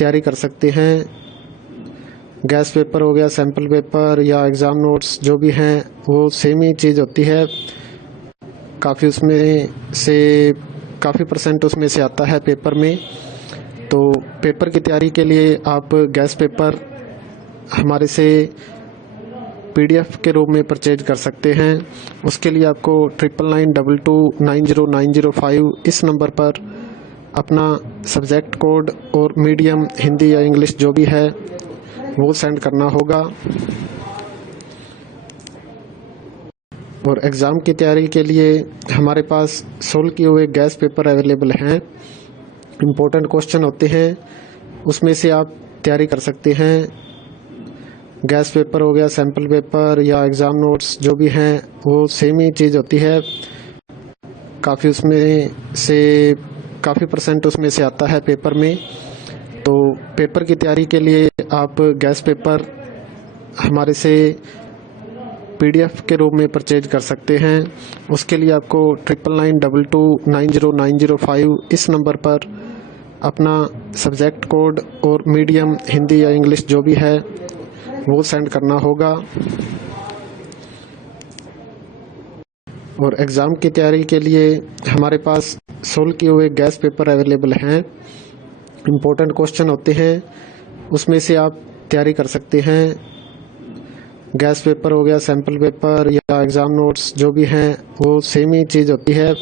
तैयारी कर सकते हैं। गैस पेपर हो गया, सैम्पल पेपर या एग्ज़ाम नोट्स जो भी हैं वो सेम ही चीज़ होती है। काफ़ी उसमें से काफ़ी परसेंट उसमें से आता है पेपर में। तो पेपर की तैयारी के लिए आप गैस पेपर हमारे से PDF के रूप में परचेज कर सकते हैं। उसके लिए आपको 9992290905 इस नंबर पर अपना सब्जेक्ट कोड और मीडियम हिंदी या इंग्लिश जो भी है वो सेंड करना होगा। और एग्ज़ाम की तैयारी के लिए हमारे पास सोल्व किए हुए गैस पेपर अवेलेबल हैं। इम्पोर्टेंट क्वेश्चन होते हैं, उसमें से आप तैयारी कर सकते हैं। गैस पेपर हो गया, सैम्पल पेपर या एग्ज़ाम नोट्स जो भी हैं वो सेम ही चीज़ होती है। काफ़ी उसमें से काफ़ी परसेंट उसमें से आता है पेपर में। तो पेपर की तैयारी के लिए आप गैस पेपर हमारे से PDF के रूप में परचेज कर सकते हैं। उसके लिए आपको 9992290905 इस नंबर पर अपना सब्जेक्ट कोड और मीडियम हिंदी या इंग्लिश जो भी है वो सेंड करना होगा। और एग्ज़ाम की तैयारी के लिए हमारे पास सोल्व किए हुए गैस पेपर अवेलेबल हैं। इम्पोर्टेंट क्वेश्चन होते हैं, उसमें से आप तैयारी कर सकते हैं। गैस पेपर हो गया, सैम्पल पेपर या एग्ज़ाम नोट्स जो भी हैं वो सेम ही चीज़ होती है।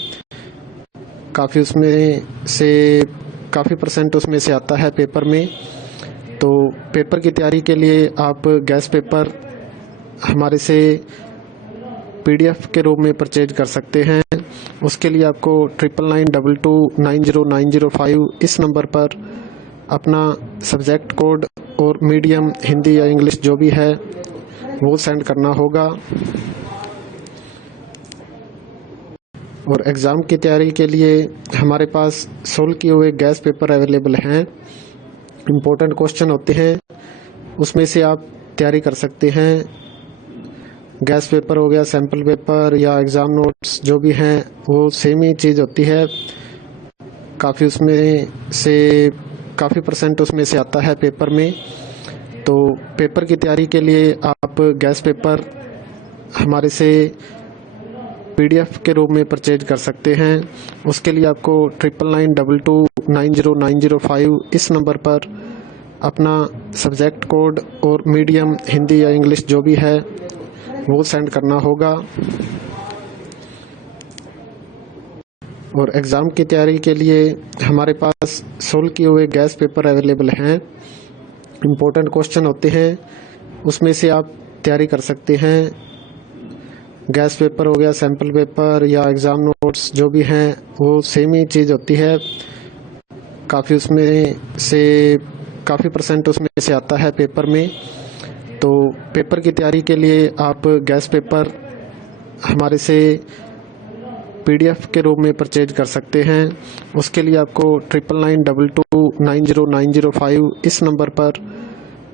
काफ़ी उसमें से काफ़ी परसेंट उसमें से आता है पेपर में। तो पेपर की तैयारी के लिए आप गैस पेपर हमारे से PDF के रूप में परचेज कर सकते हैं। उसके लिए आपको 9992290905 इस नंबर पर अपना सब्जेक्ट कोड और मीडियम हिंदी या इंग्लिश जो भी है वो सेंड करना होगा। और एग्ज़ाम की तैयारी के लिए हमारे पास सोल्व किए हुए गैस पेपर अवेलेबल हैं। इम्पोर्टेंट क्वेश्चन होते हैं, उसमें से आप तैयारी कर सकते हैं। गैस पेपर हो गया, सैम्पल पेपर या एग्ज़ाम नोट्स जो भी हैं वो सेम ही चीज़ होती है। काफ़ी उसमें से काफ़ी परसेंट उसमें से आता है पेपर में। तो पेपर की तैयारी के लिए आप गैस पेपर हमारे से PDF के रूप में परचेज कर सकते हैं। उसके लिए आपको 9992290905 इस नंबर पर अपना सब्जेक्ट कोड और मीडियम हिंदी या इंग्लिश जो भी है वो सेंड करना होगा। और एग्ज़ाम की तैयारी के लिए हमारे पास सोल्व किए हुए गैस पेपर अवेलेबल हैं। इम्पोर्टेंट क्वेश्चन होते हैं, उसमें से आप तैयारी कर सकते हैं। गैस पेपर हो गया, सैम्पल पेपर या एग्ज़ाम नोट्स जो भी हैं वो सेम ही चीज़ होती है। काफ़ी उसमें से काफ़ी परसेंट उसमें से आता है पेपर में। तो पेपर की तैयारी के लिए आप गैस पेपर हमारे से PDF के रूप में परचेज कर सकते हैं। उसके लिए आपको 9992290905 इस नंबर पर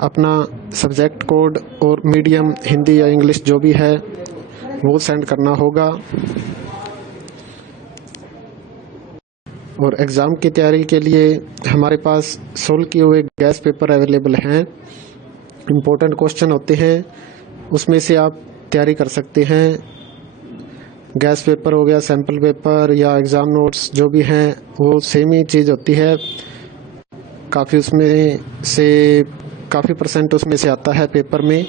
अपना सब्जेक्ट कोड और मीडियम हिंदी या इंग्लिश जो भी है वो सेंड करना होगा। और एग्ज़ाम की तैयारी के लिए हमारे पास सोल्व किए हुए गैस पेपर अवेलेबल हैं। इम्पोर्टेंट क्वेश्चन होते हैं, उसमें से आप तैयारी कर सकते हैं। गैस पेपर हो गया, सैम्पल पेपर या एग्ज़ाम नोट्स जो भी हैं वो सेम ही चीज़ होती है। काफ़ी उसमें से काफ़ी परसेंट उसमें से आता है पेपर में।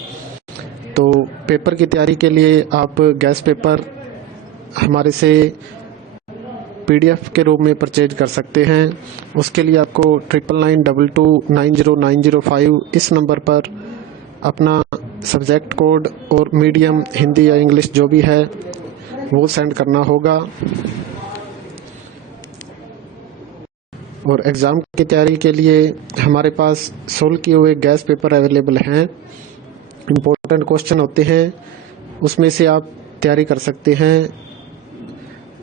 तो पेपर की तैयारी के लिए आप गैस पेपर हमारे से PDF के रूप में परचेज कर सकते हैं। उसके लिए आपको 9992290905 इस नंबर पर अपना सब्जेक्ट कोड और मीडियम हिंदी या इंग्लिश जो भी है वो सेंड करना होगा। और एग्ज़ाम की तैयारी के लिए हमारे पास सोल्व किए हुए गैस पेपर अवेलेबल हैं। इम्पोर्टेंट क्वेश्चन होते हैं, उसमें से आप तैयारी कर सकते हैं।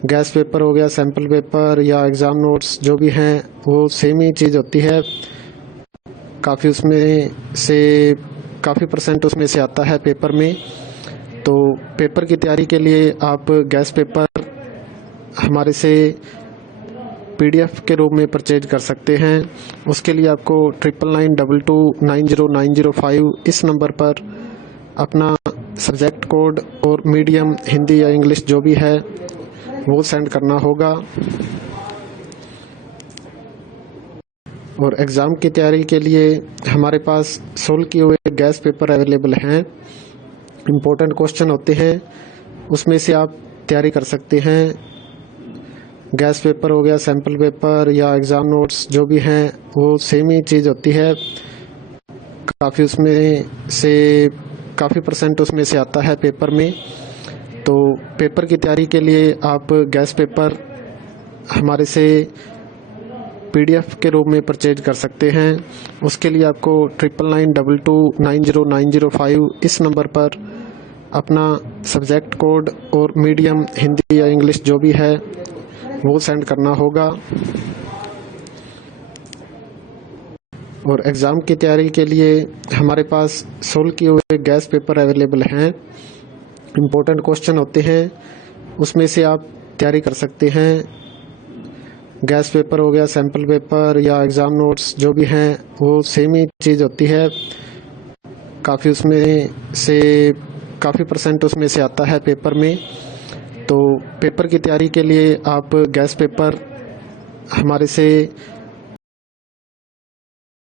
गैस पेपर हो गया, सैम्पल पेपर या एग्ज़ाम नोट्स जो भी हैं वो सेम ही चीज़ होती है। काफ़ी उसमें से काफ़ी परसेंट उसमें से आता है पेपर में। तो पेपर की तैयारी के लिए आप गैस पेपर हमारे से PDF के रूप में परचेज कर सकते हैं। उसके लिए आपको 9992290905 इस नंबर पर अपना सब्जेक्ट कोड और मीडियम हिंदी या इंग्लिश जो भी है वो सेंड करना होगा। और एग्ज़ाम की तैयारी के लिए हमारे पास सोल्व किए हुए गैस पेपर अवेलेबल हैं। इम्पोर्टेंट क्वेश्चन होते हैं, उसमें से आप तैयारी कर सकते हैं। गैस पेपर हो गया, सैम्पल पेपर या एग्ज़ाम नोट्स जो भी हैं वो सेम ही चीज़ होती है। काफ़ी परसेंट उसमें से आता है पेपर में। तो पेपर की तैयारी के लिए आप गैस पेपर हमारे से PDF के रूप में परचेज कर सकते हैं। उसके लिए आपको 9992290905 इस नंबर पर अपना सब्जेक्ट कोड और मीडियम हिंदी या इंग्लिश जो भी है वो सेंड करना होगा। और एग्ज़ाम की तैयारी के लिए हमारे पास सोल्व किए हुए गैस पेपर अवेलेबल हैं। इम्पोर्टेंट क्वेश्चन होते हैं, उसमें से आप तैयारी कर सकते हैं। गैस पेपर हो गया, सैम्पल पेपर या एग्ज़ाम नोट्स जो भी हैं वो सेम ही चीज़ होती है। काफ़ी परसेंट उसमें से आता है पेपर में। तो पेपर की तैयारी के लिए आप गैस पेपर हमारे से